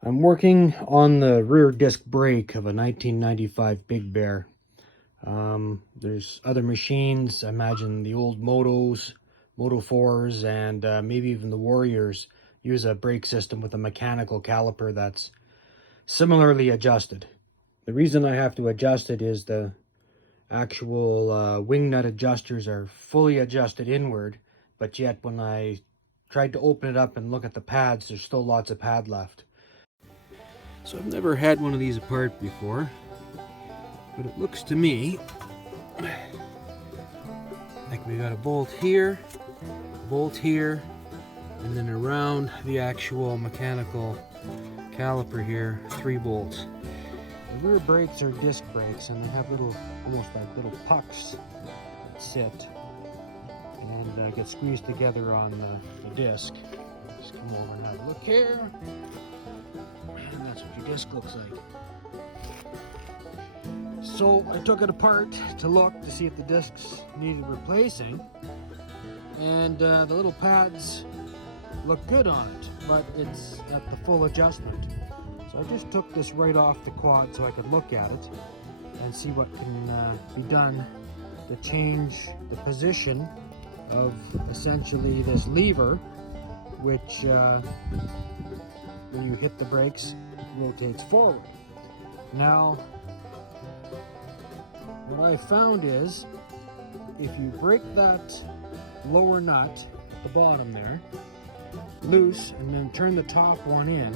I'm working on the rear disc brake of a 1995 Big Bear. There's other machines, I imagine the old Motos, Moto 4s, and maybe even the Warriors use a brake system with a mechanical caliper that's similarly adjusted. The reason I have to adjust it is the actual wing nut adjusters are fully adjusted inward, but yet when I tried to open it up and look at the pads, there's still lots of pad left. So I've never had one of these apart before, but it looks to me like we got a bolt here, and then around the actual mechanical caliper here, 3 bolts. The rear brakes are disc brakes, and they have little, almost like little pucks that sit and get squeezed together on the disc. Just come over and have a look here. And that's what your disc looks like. So I took it apart to look to see if the discs needed replacing, and the little pads look good on it, but it's at the full adjustment. So I just took this right off the quad so I could look at it and see what can be done to change the position of essentially this lever, which when you hit the brakes rotates forward. Now what I found is if you break that lower nut, the bottom there, loose and then turn the top one in,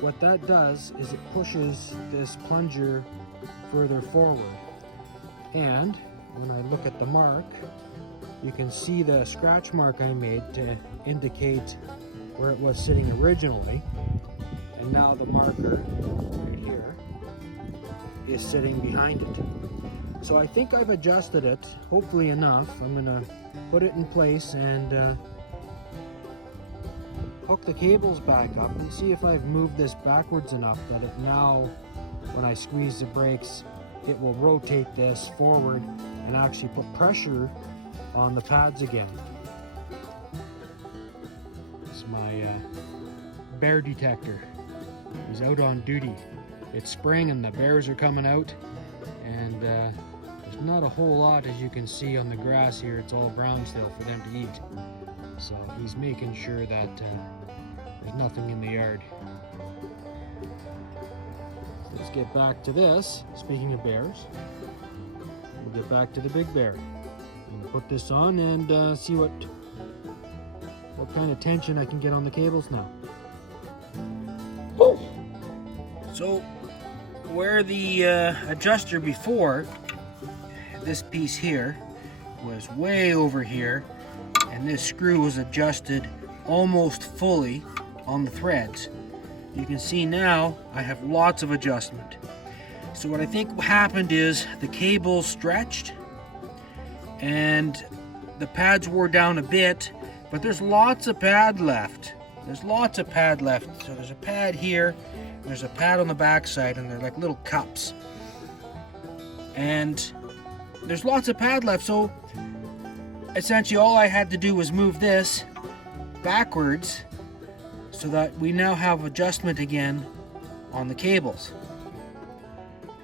what that does is it pushes this plunger further forward. And when I look at the mark, you can see the scratch mark I made to indicate where it was sitting originally. And now the marker right here is sitting behind it. So I think I've adjusted it, hopefully enough. I'm gonna put it in place and hook the cables back up and see if I've moved this backwards enough that it now, when I squeeze the brakes, it will rotate this forward and actually put pressure on the pads again. It's my bear detector. He's out on duty. It's spring and the bears are coming out, and there's not a whole lot, as you can see on the grass here. It's all brown still for them to eat. So he's making sure that there's nothing in the yard. So let's get back to this. Speaking of bears, we'll get back to the Big Bear. And put this on and see what kind of tension I can get on the cables now. So where the adjuster before, this piece here was way over here, and this screw was adjusted almost fully on the threads. You can see now I have lots of adjustment. So what I think happened is the cable stretched and the pads wore down a bit, but there's lots of pad left. There's lots of pad left. So there's a pad here, there's a pad on the back side, and they're like little cups. And there's lots of pad left, so essentially all I had to do was move this backwards so that we now have adjustment again on the cables.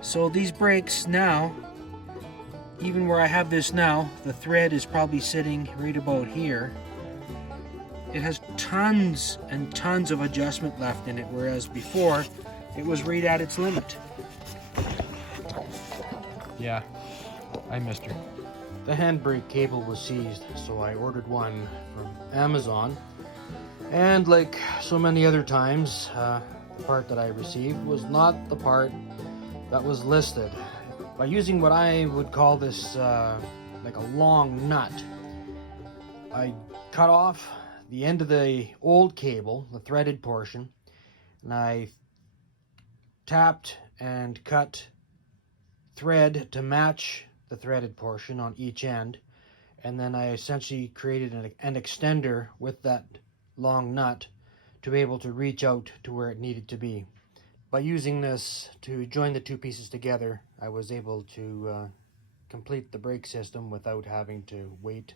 So these brakes now, even where I have this now, the thread is probably sitting right about here. It has tons and tons of adjustment left in it, whereas before it was right at its limit. Yeah, I missed her. The handbrake cable was seized, so I ordered one from Amazon. And like so many other times, the part that I received was not the part that was listed. By using what I would call this like a long nut, I cut off the end of the old cable, the threaded portion, and I tapped and cut thread to match the threaded portion on each end, and then I essentially created an extender with that long nut to be able to reach out to where it needed to be. By using this to join the two pieces together, I was able to complete the brake system without having to wait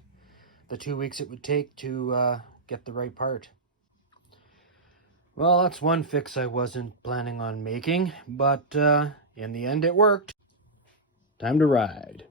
the 2 weeks it would take to get the right part. Well, that's one fix I wasn't planning on making, but in the end it worked. Time to ride.